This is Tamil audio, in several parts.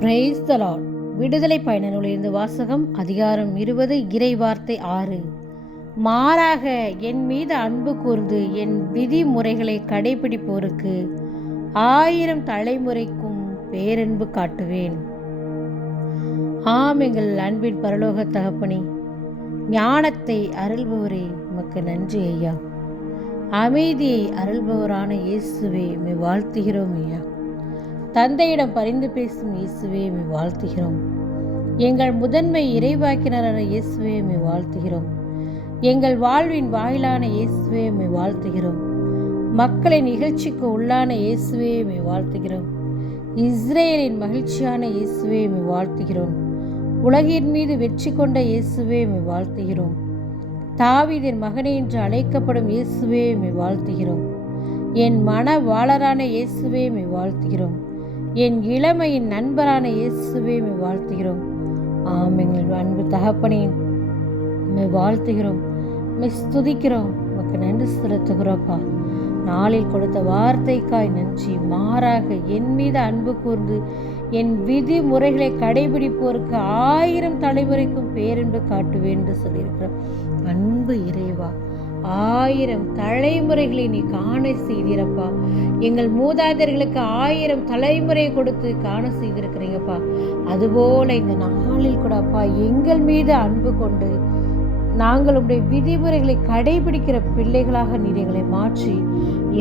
Praise the Lord. விடுதலை பயண நூலிலிருந்து வாசகம். அதிகாரம் 20, இறைவார்த்தை 6. மாறாக என் மீது அன்பு கூர்ந்து என் விதிமுறைகளை கடைபிடிப்போருக்கு 1000 தலைமுறைக்கும் பேரன்பு காட்டுவேன். எங்கள் அன்பின் பரலோக தகப்பனே, ஞானத்தை அருள்பவரே, உமக்கு நன்றி ஐயா. அமைதியை அருள்பவரான இயேசுவே, உம்மை வாழ்த்துகிறோம் ஐயா. தந்தையிடம் பரிந்து பேசும் இயேசுவே, உம்மை வாழ்த்துகிறோம். எங்கள் முதன்மை இறைவாக்கினரான இயேசுவே, உம்மை வாழ்த்துகிறோம். எங்கள் வாழ்வின் வாயிலான இயேசுவே, உம்மை வாழ்த்துகிறோம். மக்களின் நிகழ்ச்சிக்கு உள்ளான இயேசுவே, உம்மை வாழ்த்துகிறோம். இஸ்ரேலின் மகிழ்ச்சியான இயேசுவே, உம்மை வாழ்த்துகிறோம். உலகின் மீது வெற்றி கொண்ட இயேசுவே, உம்மை வாழ்த்துகிறோம். தாவீதின் மகனே என்று அழைக்கப்படும் இயேசுவே, உம்மை வாழ்த்துகிறோம். என் மனவாளரான இயேசுவே, உம்மை வாழ்த்துகிறோம். என் இளமையின் நண்பரான இயேசுவே, உம்மை வாழ்த்துகிறோம். எங்கள் அன்பு தகப்பனே, உம்மை வாழ்த்துகிறோம், உம்மை ஸ்துதிக்கிறோம், உமக்கு நன்றி செலுத்துகிறோப்பா. நாளில் கொடுத்த வார்த்தைக்காய் நன்றி. மாறாக என் மீது அன்பு கூர்ந்து என் விதிமுறைகளை கடைபிடிப்போருக்கு 1000 தலைமுறைக்கும் பேரன்பு காட்டுவேன் என்று சொல்லியிருக்கிறோம். அன்பு இறைவா, 1000 தலைமுறைகளை நீ காண செய்திருப்பா. எங்கள் மூதாதையர்களுக்கு 1000 தலைமுறை கொடுத்து காண செய்திருக்கிறீங்கப்பா. அதுபோல இந்த நாளில் கூட அப்பா, எங்கள் மீது அன்பு கொண்டு நாங்கள் உடைய விதிமுறைகளை கடைபிடிக்கிற பிள்ளைகளாக நீர் எங்களை மாற்றி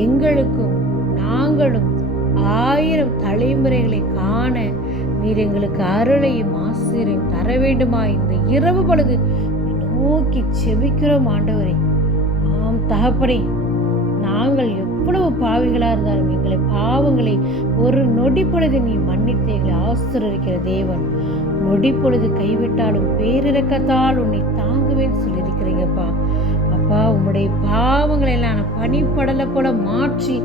எங்களுக்கும் நாங்களும் 1000 தலைமுறைகளை காண நீர் எங்களுக்கு அருளையும் ஆசீரையும் தர வேண்டுமா இந்த இரவு பொழுது நோக்கி செபிக்கிறோம் ஆண்டவரே. தகப்பனே, நாங்கள் எவ்வளவு பாவிகளாக இருந்தாலும் எங்களை பாவங்களை ஒரு நொடி பொழுது நீ மன்னித்து எங்களை ஆசீர்வதிக்கிற தேவன். நொடி பொழுது கைவிட்டாலும் பேரிரக்கத்தால் உன்னை தாங்குவேன்னு சொல்லியிருக்கிறீங்கப்பா. அப்பா, உம்முடைய பாவங்களை எல்லாம் நான் பனிப்படலை போல மாற்றி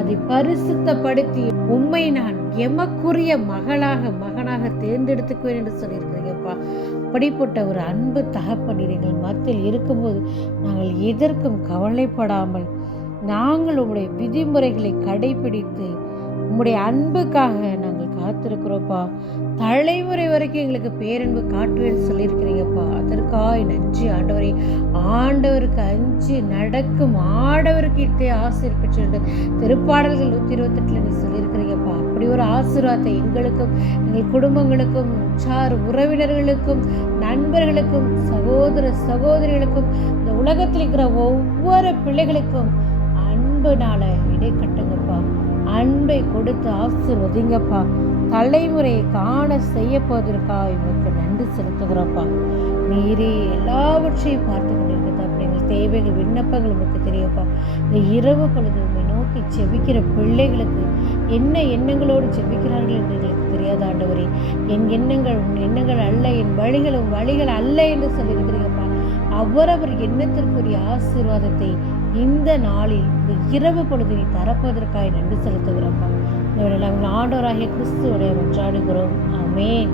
அதை பரிசுத்தப்படுத்தி உம்மை நான் எமக்குரிய மகனாக தேர்ந்தெடுத்துக்குவேன் என்று சொல்லியிருக்கிறீங்கப்பா. அப்படிப்பட்ட ஒரு அன்பு தகப்பனீர் எங்கள் மத்தியில் இருக்கும்போது நாங்கள் எதற்கும் கவலைப்படாமல் நாங்கள் உம்முடைய விதிமுறைகளை கடைபிடித்து உம்முடைய அன்புக்காக நாங்கள் காத்திருக்கிறோப்பா. தலைமுறை வரைக்கும் எங்களுக்கு பேரன்பு காட்டுவேன்னு சொல்லியிருக்கிறீங்கப்பா. அதற்காக நன்றி ஆண்டவரே. ஆண்டவருக்கு அஞ்சு நடக்கும் ஆடவருக்கு இத்தே ஆசீர் பெற்று திருப்பாடல்கள் 128 நீ சொல்லியிருக்கிறீங்கப்பா. அப்படி ஒரு ஆசீர்வாதத்தை எங்களுக்கும் எங்கள் குடும்பங்களுக்கும் உற்றார் உறவினர்களுக்கும் நண்பர்களுக்கும் சகோதர சகோதரிகளுக்கும் இந்த உலகத்தில் இருக்கிற ஒவ்வொரு பிள்ளைகளுக்கும் அன்புனால இடை கட்டுங்கப்பா. அன்பை கொடுத்து ஆசீர்வதிங்கப்பா. தலைமுறையை காண செய்ய போவதற்காக இவருக்கு நன்றி செலுத்துகிறோப்பா. நீரே எல்லாவற்றையும் பார்த்து கொண்டிருக்கிறது. அப்படி எங்கள் தேவைகள் விண்ணப்பங்கள் உங்களுக்கு தெரியும்ப்பா. இந்த இரவு பொழுது உண்மை நோக்கி செபிக்கிற பிள்ளைகளுக்கு என்ன எண்ணங்களோடு செபிக்கிறார்கள் என்று எங்களுக்கு தெரியாத ஆண்டவரே. என் எண்ணங்கள் உன் எண்ணங்கள் அல்ல, என் வழிகள் உன் வழிகள் அல்ல என்று சொல்லியிருக்கிறீங்கப்பா. அவரவர் எண்ணத்திற்குரிய ஆசீர்வாதத்தை இந்த நாளில் இந்த இரவு பொழுது நீ தரப்பதற்காக நன்றி செலுத்துகிறோம்ப்பா. நாங்கள் ஆண்டவராகிய கிறிஸ்துவோடைய மன்றாடுகிறோம். ஆமென்.